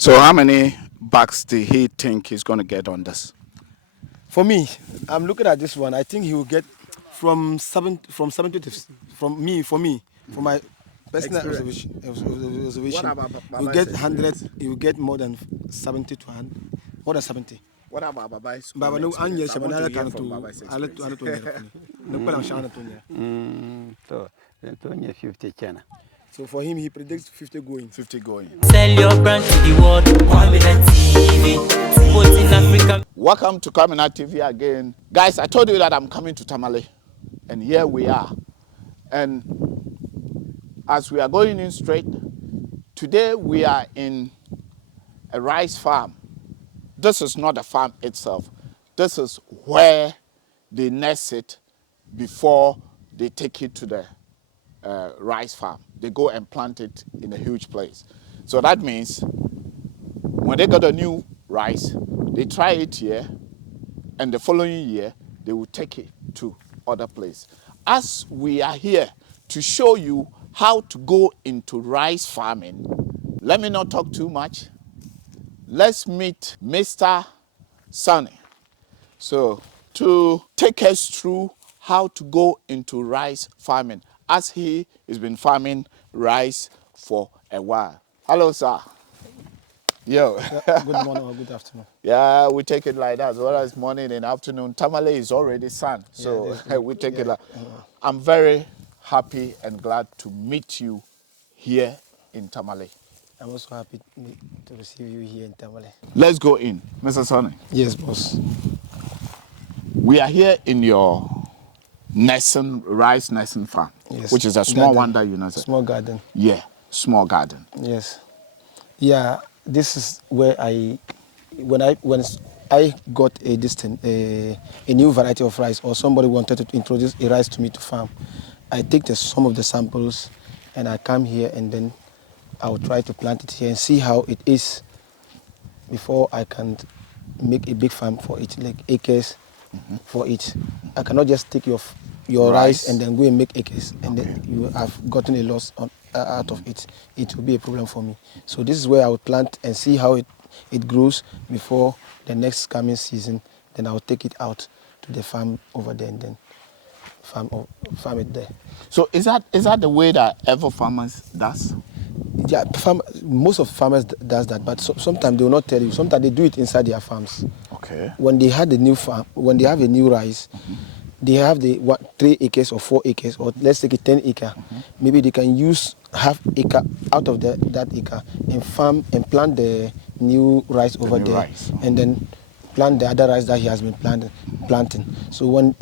So how many bucks did he think he's going to get on this? For me, I'm looking at this one. I think he will get from 70 to for my personal observation. He will get 100. He will get more than 70 to 100, more than 70. What about Baba's But own no, experience? I want to hear from Baba's experience. So 50 channel. So for him, he predicts 50 going. 50 going. Sell your brand to the world. Prominent TV. Both in Africa. Welcome to Kamina TV again. Guys, I told you that I'm coming to Tamale. And here we are. And as we are going in straight, today we are in a rice farm. This is not a farm itself. This is where they nest it before they take it to the rice farm. They go and plant it in a huge place. So that means when they got a new rice, they try it here, and the following year, they will take it to other place. As we are here to show you how to go into rice farming, let me not talk too much. Let's meet Mr. Sonny. So to take us through how to go into rice farming, as he has been farming rice for a while. Hello, sir. Yo. Yeah, good morning or good afternoon. Yeah, we take it like that. Whether it's morning and afternoon, Tamale is already sun. So we take it like I'm very happy and glad to meet you here in Tamale. I'm also happy to receive you here in Tamale. Let's go in. Mr. Sonny. Yes, boss. We are here in your rice nesting farm, Yes. which is a small Garden. one that you know. Small garden. Yeah, small garden. Yes. Yeah, this is where when I got a new variety of rice, or somebody wanted to introduce a rice to me to farm, I take some of the samples and I come here, and then I will try to plant it here and see how it is before I can make a big farm for it, like acres for it. I cannot just take your rice and then go and make acres, and then you have gotten a loss out of it. It will be a problem for me. So this is where I will plant and see how it grows before the next coming season. Then I will take it out to the farm over there and then farm it there. So is that the way that every farmers does? Yeah, most of farmers does that, but sometimes they will not tell you. Sometimes they do it inside their farms. Okay. When they had a new farm, when they have a new rice, they have the 3 acres or 4 acres, or let's take it 10 acre. Maybe they can use half acre out of that acre and farm and plant the new rice over there, and then plant the other rice that he has been planting. So when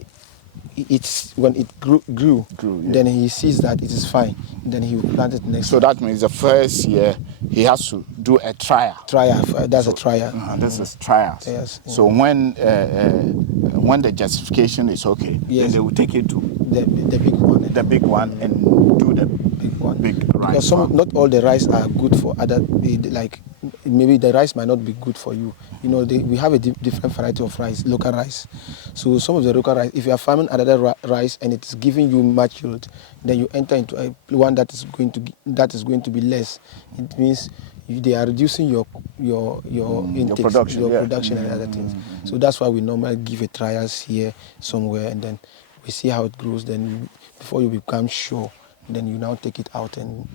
it grew, then he sees that it is fine, then he will plant it next. So that means the first year he has to do a trial. That's a trial. This is trials. Yes. So when the justification is okay, then they will take it to the big one. The big one and do the Big one. Big rice. Because not all the rice are good for other. Like maybe the rice might not be good for you. You know, we have a different variety of rice, local rice. So some of the local rice, if you are farming another rice and it is giving you much yield, then you enter into a one that is going to be less. It means they are reducing your intake, production and other things. So that's why we normally give a trials here somewhere, and then we see how it grows. Then before you become sure, then you now take it out and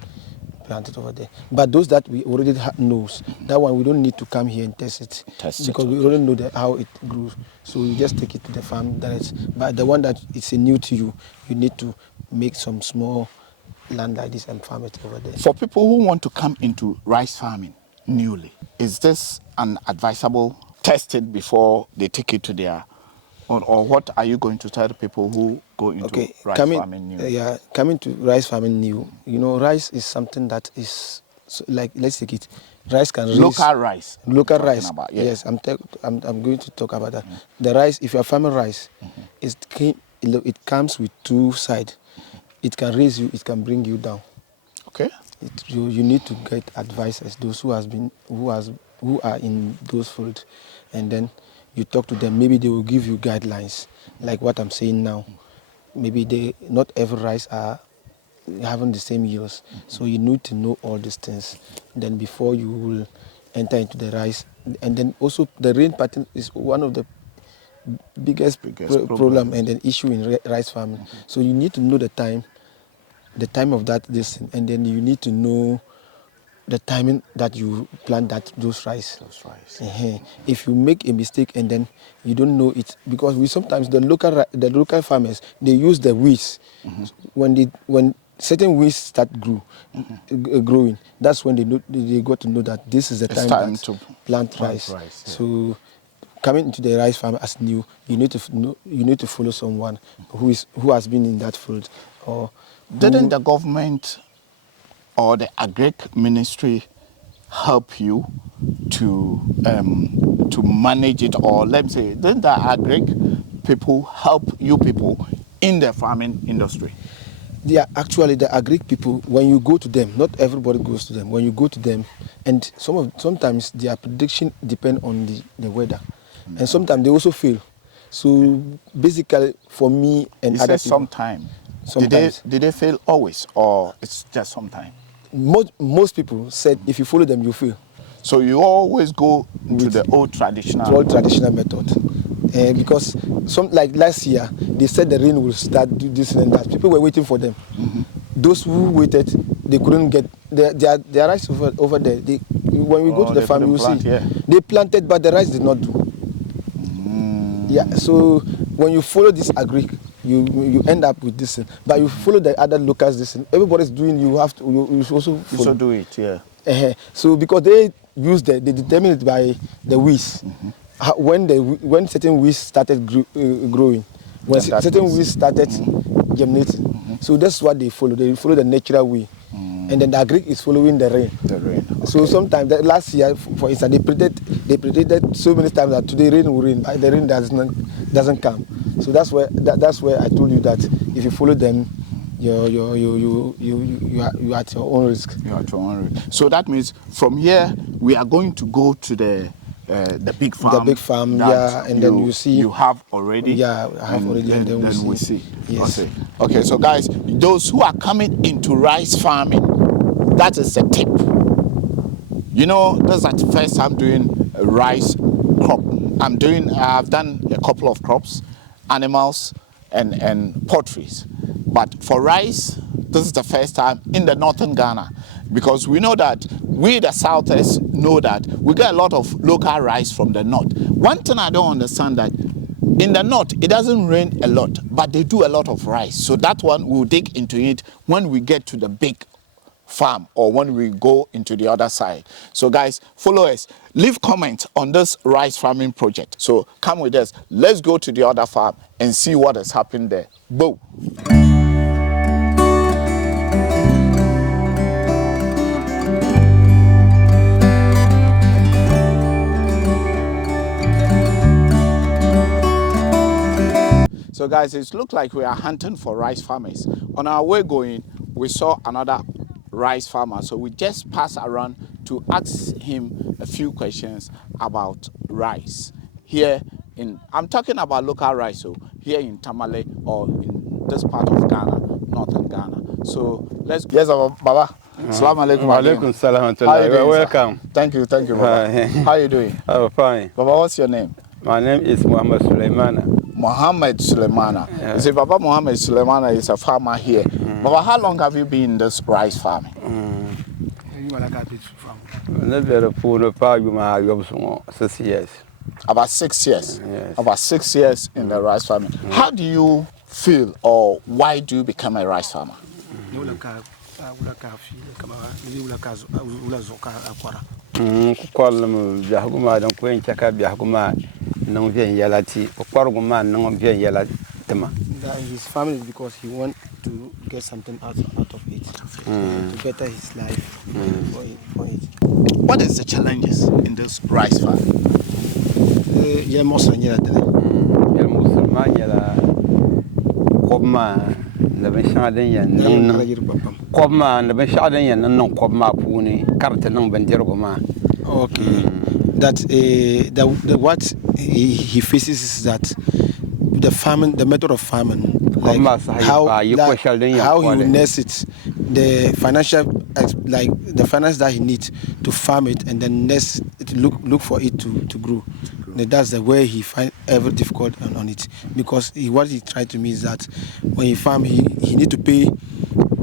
plant it over there. But those that we already knows, that one we don't need to come here and test it because we already know how it grows. So we just take it to the farm direct. But the one that is new to you, you need to make some small land like this and farm it over there. For people who want to come into rice farming newly, is this an advisable tested before they take it to their or what are you going to tell the people who go into rice farming new? Coming to rice farming new, you know, rice is something that is like, let's take it, rice can raise local rice. Yes, I'm going to talk about that. The rice, if you are farming rice, it comes with two sides. It can raise you, it can bring you down. Okay. You need to get advisors, those who are in those fields, and then you talk to them. Maybe they will give you guidelines, like what I'm saying now. Maybe not every rice are having the same yields, so you need to know all these things. Then before you will enter into the rice. And then also the rain pattern is one of the biggest problem and an issue in rice farming. Mm-hmm. So you need to know the time of that and then you need to know the timing that you plant those rice. Uh-huh. If you make a mistake and then you don't know it, because we sometimes the local farmers, they use the weeds. Mm-hmm. When certain weeds start growing, that's when they got to know that this is the time to plant rice. Yeah. So coming into the rice farm as new, you need to follow someone who has been in that field. Or didn't the government or the agric ministry help you to manage it, or let me say, didn't the agric people help you people in the farming industry? Yeah, actually the agric people, when you go to them, not everybody goes to them. When you go to them, and sometimes their prediction depend on the weather, and sometimes they also fail. So basically, for me and other people, sometimes. Did they fail always, or it's just sometimes? Most people said if you follow them, you fail. So you always go to the old traditional method. Because like last year, they said the rain will start this and that. People were waiting for them. Mm-hmm. Those who waited, they couldn't get their rice over there. When we go to the farm, you see they planted, but the rice did not do. Yeah. So when you follow this agric, you end up with this, but you follow the other locals. This everybody's doing. You have to. You also do it. Yeah. So because they determine it by the weeds. Mm-hmm. When certain weeds started growing, when certain weeds started germinating. Mm-hmm. So that's what they follow. They follow the natural way. And then the agric is following the rain. Okay. So sometimes last year, for instance, they predicted so many times that today rain will rain, but the rain doesn't come. So that's where I told you that if you follow them, you are at your own risk. You are at your own risk. So that means from here we are going to go to the big farm. The big farm, yeah, and then you see. You have already. Yeah, I have already, and then we see. Yes. Okay, so guys, those who are coming into rice farming, that is the tip. You know, this is the first time doing a rice crop. I've done a couple of crops, animals and poultries. But for rice, this is the first time in the northern Ghana, because we know that we, the Southers, know that we get a lot of local rice from the north. One thing I don't understand that in the north, it doesn't rain a lot, but they do a lot of rice. So that one, we'll dig into it when we get to the big farm or when we go into the other side. So guys, follow us. Leave comments on this rice farming project. So come with us. Let's go to the other farm and see what is happening there. Boom. So guys, it looks like we are hunting for rice farmers. On our way going, we saw another rice farmer. So we just passed around to ask him a few questions about rice. I'm talking about local rice, so here in Tamale or in this part of Ghana, northern Ghana. So let's go. Yes, Baba. Assalamu alaikum. Alaikum salam. Welcome. Thank you, Baba. How are you doing? Oh, fine. Baba, what's your name? My name is Muhammad Suleimana. Muhammad Suleimana. Yeah. You see, Baba Muhammad Suleimana is a farmer here. Baba, how long have you been in this rice farming? About 6 years. About 6 years? Yes. About 6 years in the rice farming. How do you feel, or why do you become a rice farmer? His family, because he wants to get something out of it, to better his life for it. What is the challenges in this rice farm? Okay. That what he faces is that the method of farming, like how he will nurse it, the financial like the finance that he needs to farm it, and then next look for it to grow. And that's the way he find every difficult on it, because what he tried to me is that when he farm, he need to pay,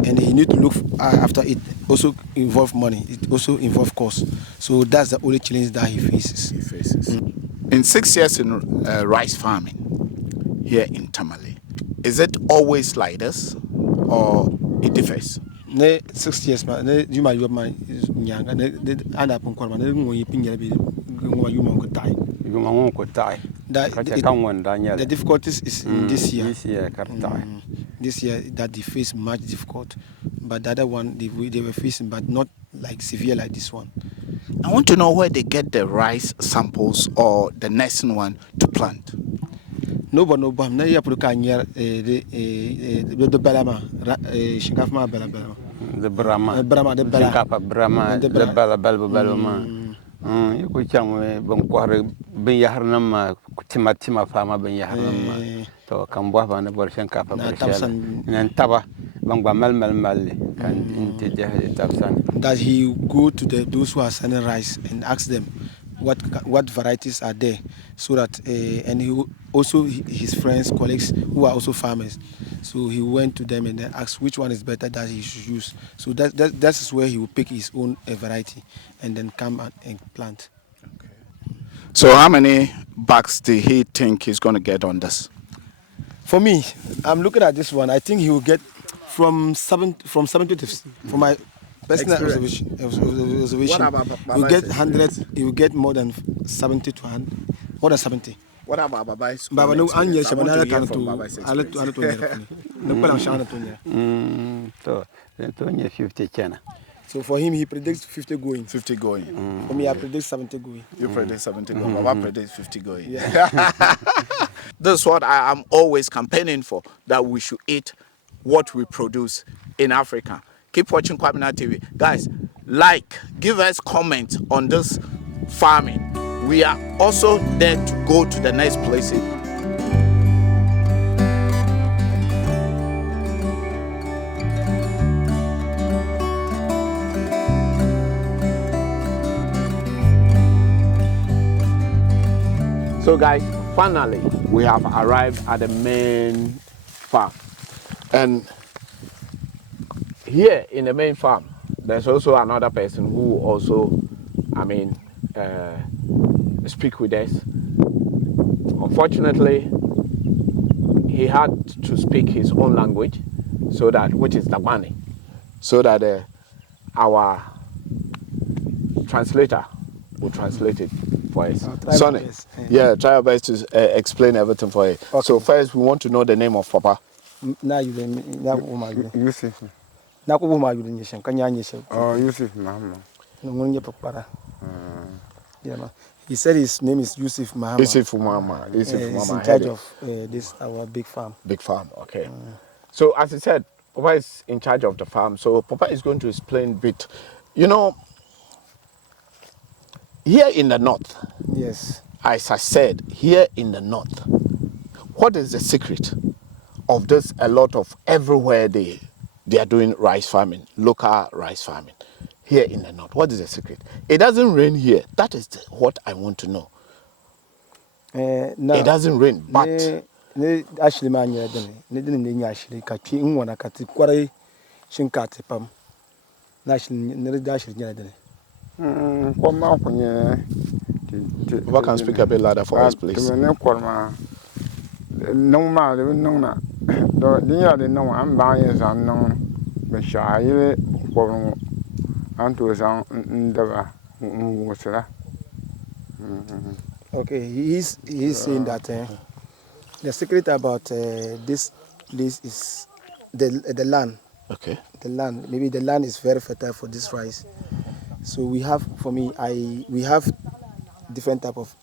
and he need to look after it. Also involve money. It also involve cost. So that's the only challenge that he faces. In 6 years in rice farming here in Tamale, is it always like this, or it differs? Ne 6 years ma ne juma yo ma nyanga ne anda pon korma ne ngo yi pinyere bi ngo yu mon ko tai. The difficulties is in this year. This year that they face much difficult, but the other one they were facing, but not like severe like this one. I want to know where they get the rice samples or the next one to plant. No, but na ya puru kanya the balama shinkafma balama. The Brahma, The Brahma, the Balbalma. You could chum Bonquare Benyaharnama, Timatima Farmer Benyaharnama, to Camboa and the Borshan Kappa and Taba, Bangba Mali, and into the that he go to those who are selling rice and ask them what varieties are there, so that and he also his friends, colleagues who are also farmers, so he went to them and then asked which one is better that he should use. So that is where he will pick his own variety and then come and plant. Okay. So how many bags do he think he's going to get on this? For me, I'm looking at this one. I think he will get from 70 to for my personal observation. You get 100. You will get more than 70 to 100. More than 70. What about Baba's? Baba no anya Shabana can to 50 chana. So for him, he predicts 50 going. 50 going. For me, I predict 70 going. You predict 70 going. Baba predicts 50 going. Yeah. This is what I am always campaigning for, that we should eat what we produce in Africa. Keep watching Kwabena TV. Guys, give us comments on this farming. We are also there to go to the next places. So guys, finally we have arrived at the main farm, and here in the main farm there's also another person who also speak with us. Unfortunately, he had to speak his own language, so that, which is Dagwani, so that our translator will translate it for us. Sonny, try our best to explain everything for you. Okay. So first, we want to know the name of Papa. Yusuf. Oh, Yusuf Mahama. Yeah, he said his name is Yusuf Mahama. Yusuf Mahama. He's in charge of this our big farm. Big farm, okay. So as I said, Papa is in charge of the farm. So Papa is going to explain a bit. You know, here in the north, yes, as I said, here in the north, what is the secret of this? A lot of everywhere they are doing rice farming, local rice farming. Here in the north, what is the secret? It doesn't rain here. That is what I want to know. No, it doesn't rain, but actually, man, actually, What can speak a bit louder for us, please? Okay, he's saying that the secret about this place is the land. Okay. The land. Maybe the land is very fertile for this rice. So we have, for me, we have different type of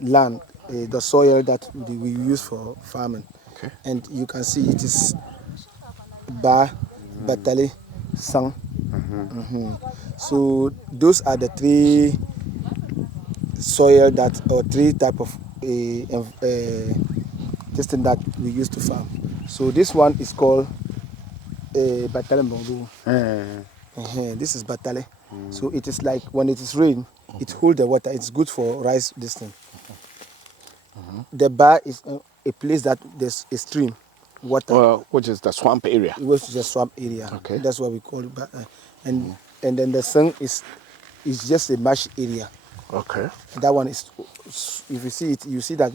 land, the soil that we use for farming. Okay. And you can see it is Batali, Sang. So those are the three soil three type of this thing that we use to farm. So this one is called Batale Mbongo. Eh. This is Batale. So it is like when it is rain, it holds the water. It's good for rice this thing. The bar is a place that there's a stream, water. Which is the swamp area. It was just swamp area. Okay. That's what we call it. And then the sun is just a marsh area. Okay. That one is, if you see it, you see that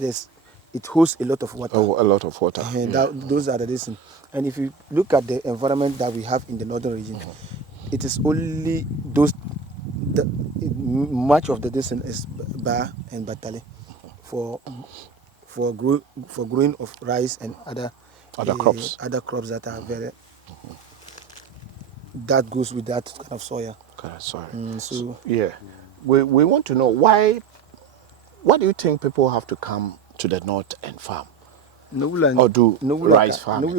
it holds a lot of water. Oh, a lot of water. Those are the reasons. And if you look at the environment that we have in the northern region, it is only much of the distance is Ba and Batale for growing of rice and other crops. Other crops that are very that goes with that kind of soil. So yeah, we want to know why do you think people have to come to the north and farm? Or do rice farming?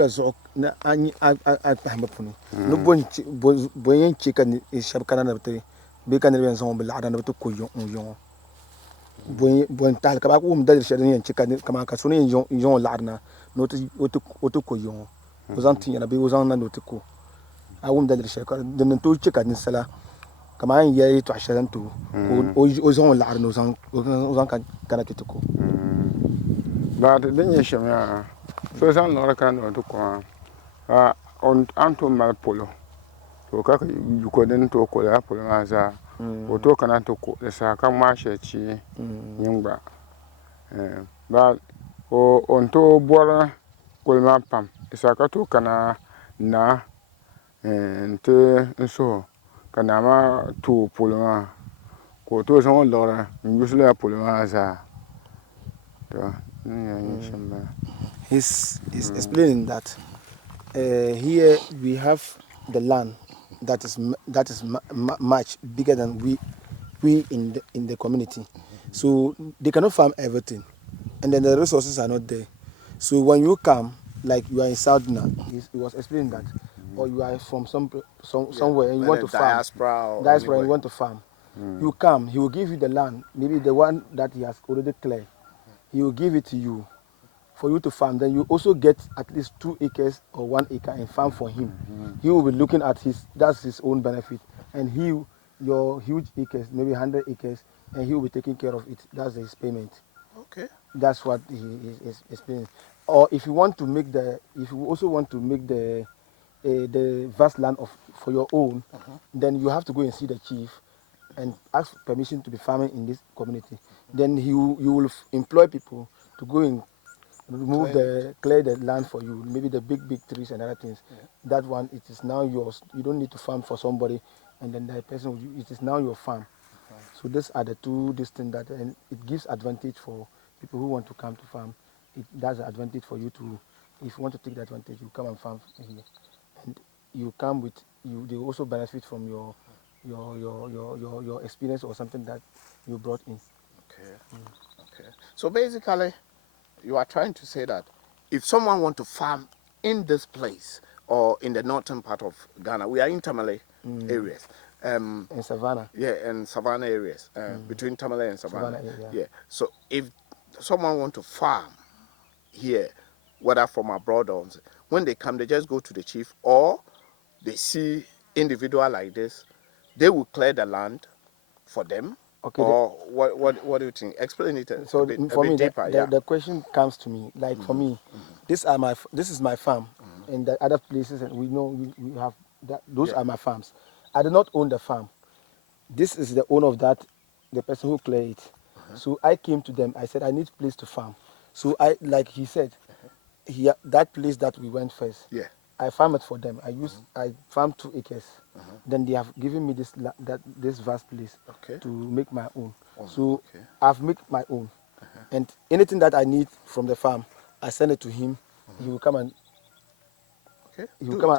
But then you show me, so some other kind of to come. On Anto Malpolo. So, you couldn't talk with Apple as a talk and to cook the Saka Masha Chi Yungba. But on to Bora Colmapam, the Sakato Kana na and so Kanama to Pulma. Go to some Laura, usually a Pulma as a. He's explaining that here we have the land that is much bigger than we in the community, so they cannot farm everything, and then the resources are not there. So when you come, like you are in South now, he was explaining that, or you are from somewhere and you want to farm, diaspora, you want to farm. You come, he will give you the land, maybe the one that he has already cleared. He will give it to you for you to farm. Then you also get at least 2 acres or 1 acre and farm for him. He will be looking at that's his own benefit. And your huge acres, maybe 100 acres, and he will be taking care of it. That's his payment. Okay. That's what he is explaining. Or if you want to if you also want to make the vast land for your own, then you have to go and see the chief and ask permission to be farming in this community. Then you will employ people to go and clear the land for you, maybe the big trees and other things. That one, it is now yours. You don't need to farm for somebody, and then the person, it is now your farm. So these are the two things that, and it gives advantage for people who want to come to farm. It does an advantage for you to, if you want to take the advantage, you come and farm here, and you come with you. They also benefit from your experience or something that you brought in. Okay. So basically, you are trying to say that if someone want to farm in this place or in the northern part of Ghana, we are in Tamale areas. In Savannah. Yeah, and Savannah areas, between Tamale and Savannah. Yeah. So if someone want to farm here, whether from abroad or when they come, they just go to the chief, or they see individual like this, they will clear the land for them. Okay. Or what do you think? Explain it so a bit deeper. The question comes to me, like for me, this is my farm, and the other places, and we know we have that. Those are my farms. I do not own the farm. This is the owner of that, the person who cleared it. So I came to them. I said I need place to farm. So like he said, that place that we went first. Yeah. I farm it for them. I farmed 2 acres. Then they have given me this vast place to make my own. So I've made my own. And anything that I need from the farm, I send it to him. He will come and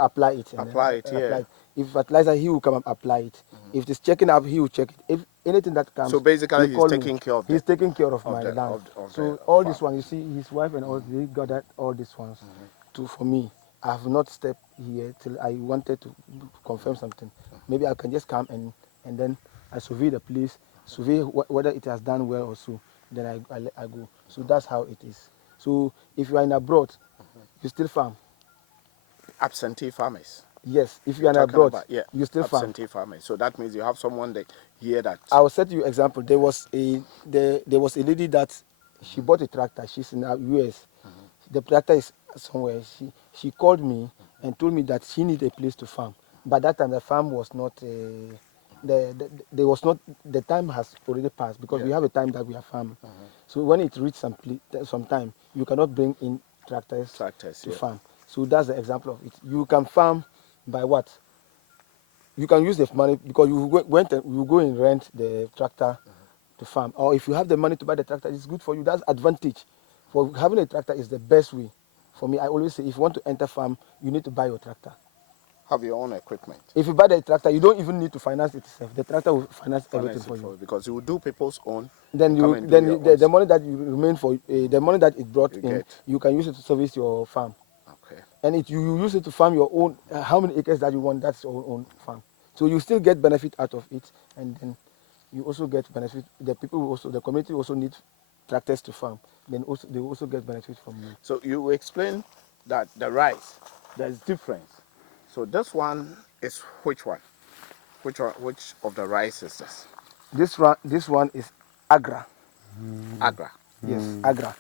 apply it. Apply it. If fertilizer, he will come and apply it. If it's checking up, he will check it. If anything that comes, so basically he's taking care of. He's taking care of my land. So all this one, you see, his wife and all, they got all these ones. For me, I have not stepped here till I wanted to confirm something. Maybe I can just come and then I survey the place, survey whether it has done well or so. Then I go. So that's how it is. So if you are in abroad, you still farm. Absentee farmers. Yes, if you You're are talking abroad, about, yeah, you still farm. absentee farming. So that means you have someone that here that. I will set you example. There was a lady that she bought a tractor. She's in the US. The tractor is somewhere. She called me and told me that she needed a place to farm. But that time the farm was not. There was not. The time has already passed because we Yeah. have a time that we are farming. So when it reaches some time, you cannot bring in tractors Tractors, to yeah. farm. So that's the example of it. You can farm by what? You can use the money because you go and rent the tractor to farm, or if you have the money to buy the tractor, it's good for you. That's advantage. For having a tractor is the best way. For me, I always say if you want to enter farm, you need to buy your tractor. Have your own equipment. If you buy the tractor, you don't even need to finance it yourself. The tractor will finance everything Finance for it you. because you will do people's own Then and come you and do then your you, own. the money that you remain for the money that it brought You in, get. you can use it to service your farm. Okay. And you use it to farm your own. How many acres that you want? That's your own farm. So you still get benefit out of it, and then you also get benefit. The the community also need tractors to farm. Then also they also get benefit from you. So you explain that the rice, there's difference. So this one is which one? Which one? Which of the rice is this? This one is agra. Agra. Yes, agra.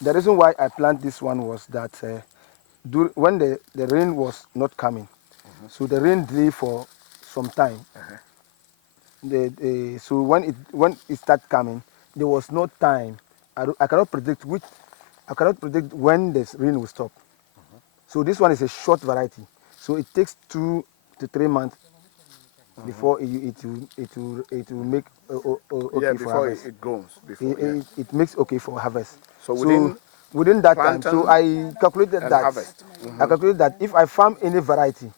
The reason why I plant this one was that when the rain was not coming, so the rain delay for some time. So when it started coming, there was no time. I cannot predict when the rain will stop. So this one is a short variety. So it takes 2 to 3 months before it will make Yeah, okay for before harvest. it grows. Before, yeah. It makes okay for harvest. So So within within that time, so planting I calculated and that. harvest. I calculated that if I farm any variety,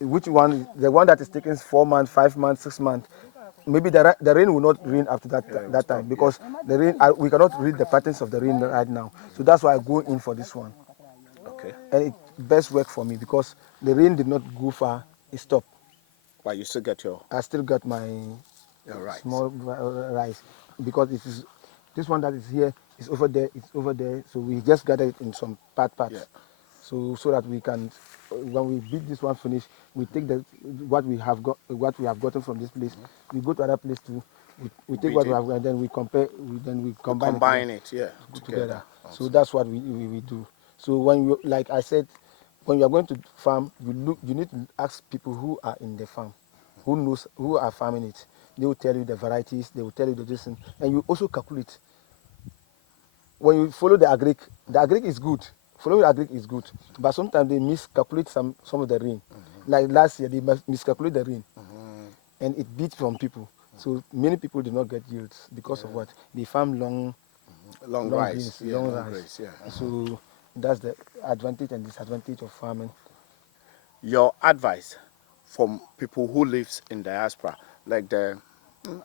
which one, the one that is taking 4 months, 5 months, 6 months, maybe the rain will not rain after Yeah, it will that stop, time because the rain we cannot read the patterns of the rain right now. So that's why I go in for this one, Okay. and it best work for me because the rain did not go far. It stopped. But you still get your I still got my rice. small rice because it is this one that is here is over there. It's over there. So we just gather it in some parts. Yeah. So that we can, when we beat this one finish, we take what we have gotten from this place. We go to other place too. We take Beat what we it. have, and then we compare. Then we You combine combine it, yeah, together. also. So that's what we do. So when you, like I said, when you are going to farm, you need to ask people who are in the farm, who are farming it. They will tell you the varieties. They will tell you the distance, and you also calculate. When you follow the agric is good. Following the agric is good, but sometimes they miscalculate some of the rain. Like last year, they miscalculate the rain, and it beat from people. So many people did not get yields because of what they farm Long long rice. grains, Yeah, long long rice. grace, yeah. So that's the advantage and disadvantage of farming. Your advice from people who lives in diaspora, like the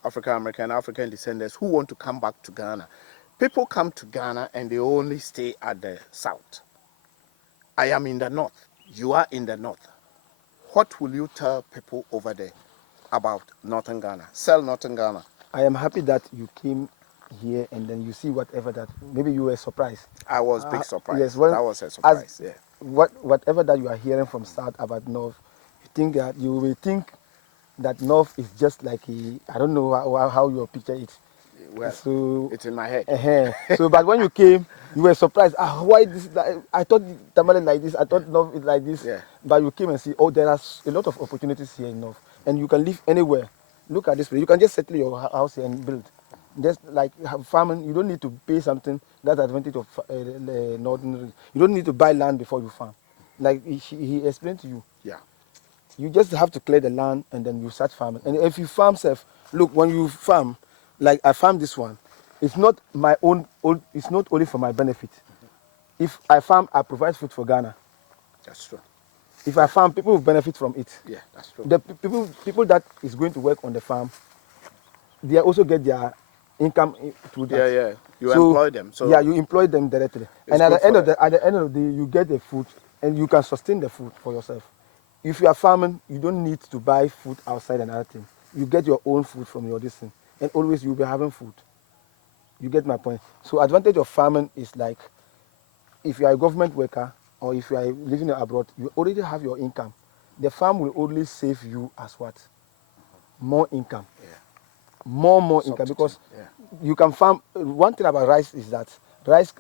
African American, African descendants who want to come back to Ghana. People come to Ghana and they only stay at the south. I am in the north. You are in the north. What will you tell people over there about northern Ghana? Sell northern Ghana. I am happy that you came here and then you see whatever that maybe you were surprised. I was big surprised. Yes, when That was a as surprise. Yeah. whatever that you are hearing from south about north, you will think that north is just like I don't know how you picture it. Well, So it's in my head. So, but when you came, you were surprised. Why this? I thought Tamale like this. I thought North is like this. Yeah. But you came and see, oh, there are a lot of opportunities here in North, and you can live anywhere. Look at this place. You can just settle your house here and build. Just like farming, you don't need to pay something. That's the advantage of northern region. You don't need to buy land before you farm. Like he explained to you. Yeah. You just have to clear the land and then you start farming. And if you farm self, look, when you farm, like I farm this one, it's not my own, it's not only for my benefit. If I farm, I provide food for Ghana. That's true. If I farm, people will benefit from it. Yeah, that's true. The people that is going to work on the farm, they also get their income through that. Yeah, yeah. You employ them. So yeah, you employ them directly. And at the end of the day, you get the food and you can sustain the food for yourself. If you are farming, you don't need to buy food outside and other things. You get your own food from your distance, and always you'll be having food. You get my point. So advantage of farming is like, if you are a government worker or if you are living abroad, you already have your income. the farm will only save you as what? More income. More income, because you can farm. One thing about rice is that rice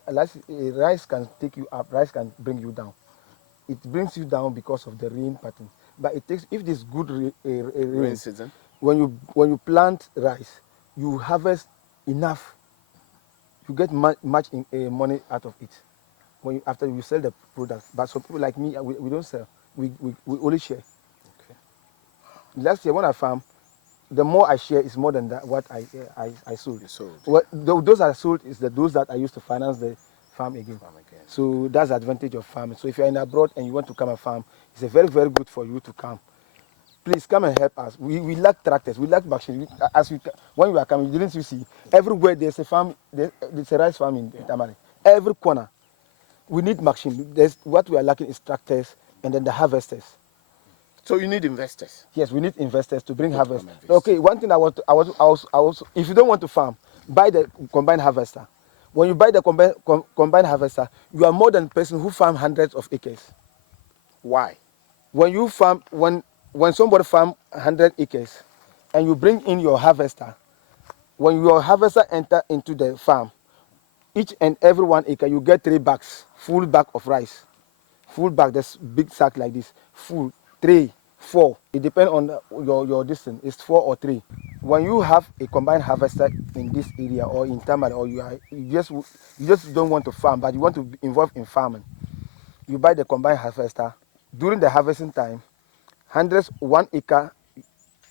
can take you up, rice can bring you down. It brings you down because of the rain pattern. But it takes, if this good rain season, when you plant rice, you harvest enough. You get much money out of it when after you sell the product. But some people like me, we don't sell. We only share. okay. Last year when I farm, the more I share is more than that what I sold. You sold. What those I sold is those that I used to finance the farm again. So that's the advantage of farming. So if you're in abroad and you want to come and farm, it's a very, very good for you to come. Please come and help us. We lack tractors, we lack machines. When you are coming, didn't you see? Everywhere there's a farm, there's a rice farm in Tamale. Every corner. We need machines. What we are lacking is tractors and then the harvesters. So you need investors. Yes, we need investors to bring harvest. Okay, one thing I was, if you don't want to farm, buy the combined harvester. When you buy the combined harvester, you are more than a person who farm hundreds of acres. Why? When you farm, when somebody farm 100 acres, and you bring in your harvester, when your harvester enter into the farm, each and every 1 acre you get 3 bags, full bag of rice, full bag. This big sack like this, full 3, 4. It depends on your distance. It's 4 or 3. When you have a combined harvester in this area or in Tamale, or you just don't want to farm, but you want to be involved in farming, you buy the combined harvester. During the harvesting time, 1 acre.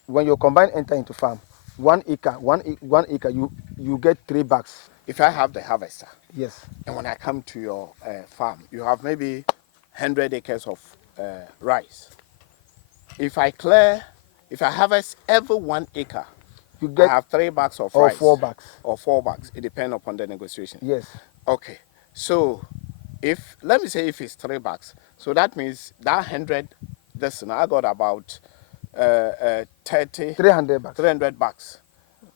When your combine enter into farm, 1 acre, 1 acre, you get 3 bags. If I have the harvester, Yes. and when I come to your farm, you have maybe 100 acres of rice. If I harvest every 1 acre, You get I have 3 bags of or rice. 4 bags. Or 4 bags. It depends upon the negotiation. Yes. Okay. So, let me say if it's 3 bags, so that means that 100. Listen, I got about 300 bags. 300 bags,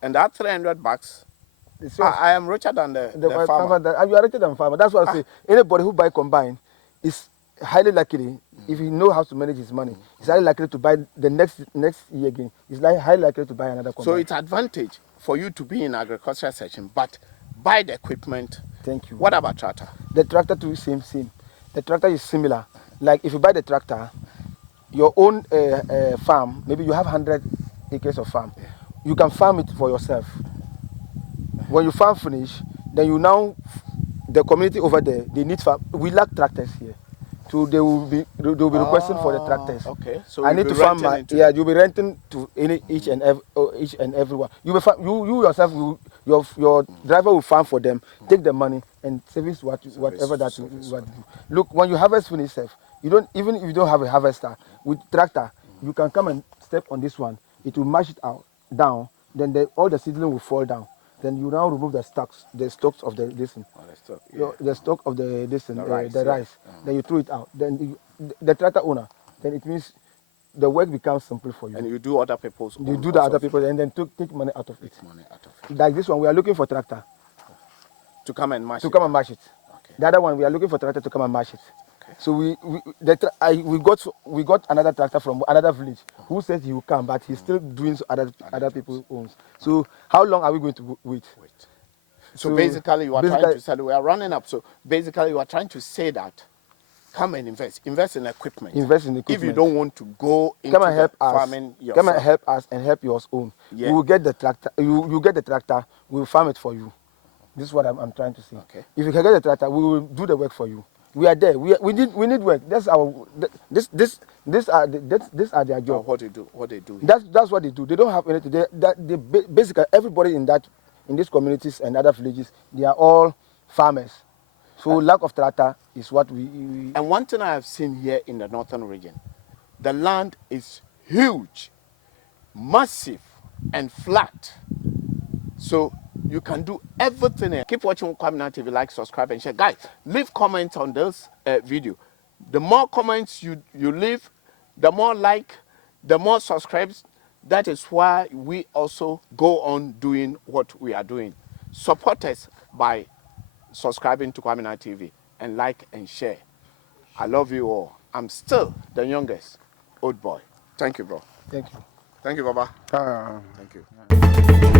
and that 300 bags, I am richer than the farmer. You are richer than farmer. That's what I say. Anybody who buy combine is highly likely, if he know how to manage his money, he's highly likely to buy the next year again. He's highly likely to buy another combine. So it's advantage for you to be in agricultural section, but buy the equipment. Thank you. What about tractor? The tractor too, same. The tractor is similar. Like if you buy the tractor, your own farm, maybe you have 100 acres of farm, you can farm it for yourself. When you farm finish, then the community over there, they need farm. We lack tractors here, so they will be requesting for the tractors. Okay, so I need to farm you'll be renting to each and every one. You yourself, your driver will farm for them, take the money and service whatever that you do. Look, when you harvest finish, you don't, even if you don't have a harvester with tractor, you can come and step on this one. It will mash it down. Then all the seedling will fall down. Then you now remove the stalks of the the stock of the rice. Then you throw it out. Then the tractor owner. Then it means the work becomes simple for you. And you do other people's. You do the other people, and then take money out of it. Like this one, we are looking for tractor to come and mash it. Okay. The other one, we are looking for tractor to come and mash it. Okay. So we got another tractor from another village who says he will come, but he's still doing other people's owns. So how long are we going to wait? So basically, you are trying to say we are running up. So basically, you are trying to say that come and invest in equipment. If you don't want to go into farming yourself, come and help us and help your own. Yeah. We will get the tractor. You get the tractor. We will farm it for you. This is what I'm trying to say. Okay. If you can get the tractor, we will do the work for you. We are there. We need work. That's our these are their job. What they do. That's what they do. They don't have anything. They basically everybody in these communities and other villages, they are all farmers. So lack of tractor is what we. And one thing I have seen here in the northern region, the land is huge, massive, and flat. So you can do everything. Keep watching Kwame TV, like, subscribe, and share. Guys, leave comments on this video. The more comments you leave, the more like, the more subscribes. That is why we also go on doing what we are doing. Support us by subscribing to Kwame TV and like and share. I love you all. I'm still the youngest. Old boy. Thank you, bro. Thank you. Thank you, Baba. Ah. Thank you.